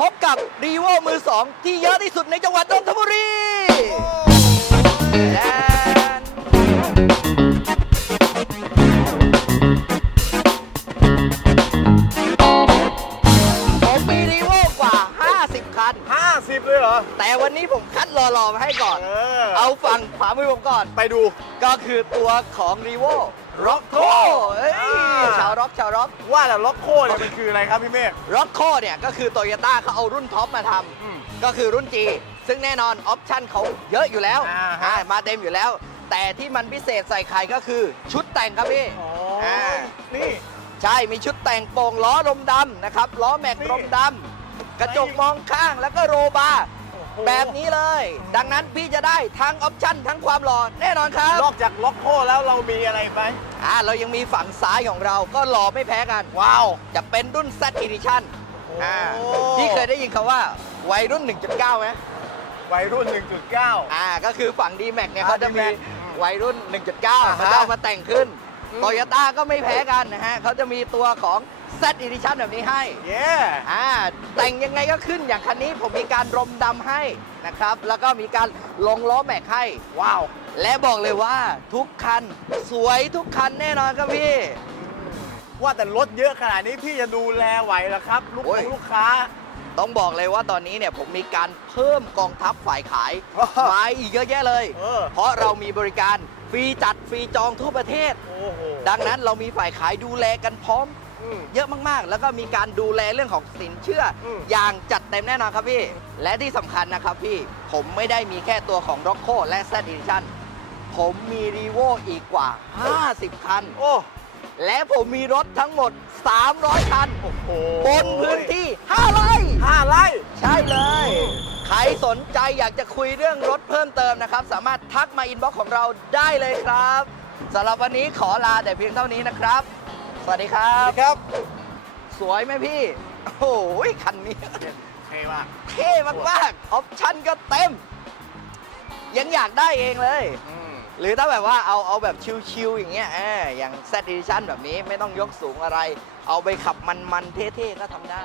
พบกับรีโวมือสองที่เยอะที่สุดในจังหวัดนนทบุรีและ 50 เลยเหรอ แต่วันนี้ผมคัดรล่อๆมาให้ก่อน เออ เอาฟังขวามือผมก่อน ไปดู ก็คือตัวของรีโว ร็อกโค่ชาวร็อกชาวร็อก ว่าแต่ล็อกโคเนี่ยมันคืออะไรครับพี่เมฆ ร็อกโคเนี่ยก็คือโตโยต้าเขาเอารุ่นท็อปมาทอืำก็คือรุ่น G ซึ่งแน่นอนออปชั่นเขาเยอะอยู่แล้วมาเต็มอยู่แล้ว แต่ที่มันพิเศษใส่ใครก็คือชุดแต่งครับพี่นี่ ใช่มีชุดแต่งโป่งล้อลมดำนะครับล้อแม็กนี่ ลมดำ กระจกมองข้างแล้วก็โรบาร์โอ้โหแบบนี้เลย ดังนั้นพี่จะได้ทั้งออปชั่นทั้งความหล่อแน่นอนครับนอกจากล็อกโคแล้วเรามีอะไรไหมอ่าเรายังมีฝั่งซ้ายของเราก็หล่อไม่แพ้กัน ว้าว จะเป็นรุ่น Z Edition อ่าโอ้พี่เคยได้ยินคำว่าวัยรุ่น 1.9ไหมวัยรุ่น 1.9 อ่า ก็คือฝั่ง d m a x เนี่ยอ่าเขาจะมี D-Max วัยรุ่นอ่า1.9ฮะเขาจะเอามาแต่งขึ้นอืม โตโยต้าก็ไม่แพ้กันนะฮะเขาจะมีตัวของ Z Edition แบบนี้ให้ เย้ อ่าแต่งยังไงก็ขึ้นอย่างคันนี้ผมมีการรมดำให้นะครับ แล้วก็มีการลงล้อแม็กให้ ว้าว และบอกเลยว่าทุกคัน สวยทุกคันแน่นอนครับพี่ ว่าแต่รถเยอะขนาดนี้พี่จะดูแลไหวเหรอครับ ลูกโอ้ย ลูกค้าต้องบอกเลยว่าตอนนี้เนี่ยผมมีการเพิ่มกองทัพฝ่ายขายอ๋อมาอีกเยอะแยะเลย เออ เพราะเรามีบริการฟรีจัดฟรีจองทั่วประเทศ โอ้โหดังนั้นเรามีฝ่ายขายดูแลกันพร้อม อืม เยอะมากๆ แล้วก็มีการดูแลเรื่องของสินเชื่ออม อย่างจัดเต็มแน่นอนครับพี่ และที่สำคัญนะครับพี่ ผมไม่ได้มีแค่ตัวของ r o c c o และ Z Edition ผมมีรีโวอีกกว่า 50 คัน โอ้ และผมมีรถทั้งหมด 300 คัน โอ้โหบนพื้นที่ 5 ไร่ ห้าไร่ใช่เลย ใครสนใจอยากจะคุยเรื่องรถเพิ่มเติมนะครับ สามารถทักมาอินบ็อกซ์ของเราได้เลยครับสำหรับวันนี้ขอลาแต่เพียงเท่านี้นะครับ สวัสดีครับครับสวยไหมพี่ โอ้โหคันนี้ เท่มาก เท่มากๆออปชั่นก็เต็ม ยังอยากได้เองเลย อืม หรือถ้าแบบว่าเอาเอาแบบชิลๆอย่างเงี้ยเอออย่าง Z Edition แบบนี้ไม่ต้องยกสูงอะไร เอาไปขับมันๆเท่ๆก็ทำได้